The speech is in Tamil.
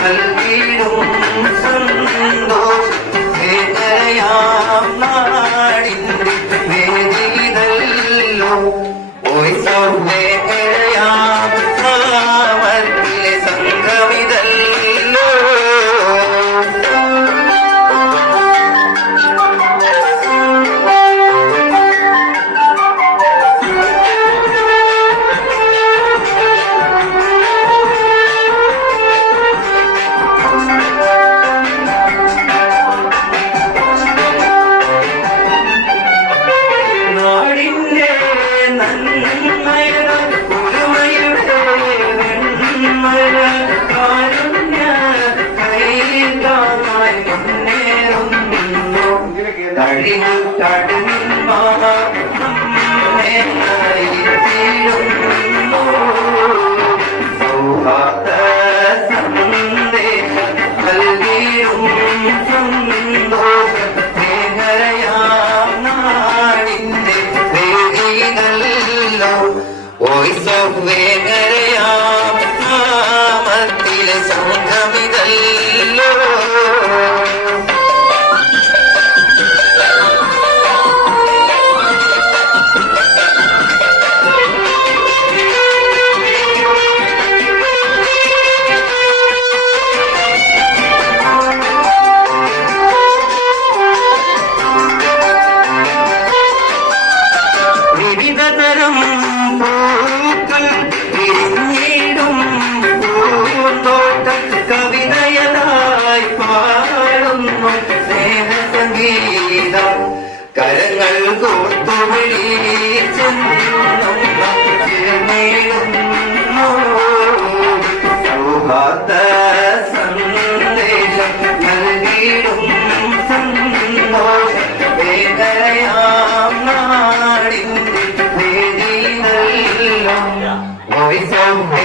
Hallelujah. रयामि मामपि സംഘമിതല്ല பூக்கள் விரிந்திடும் பூந்தோட்டம் கவிதையதாய் பார் Esse é o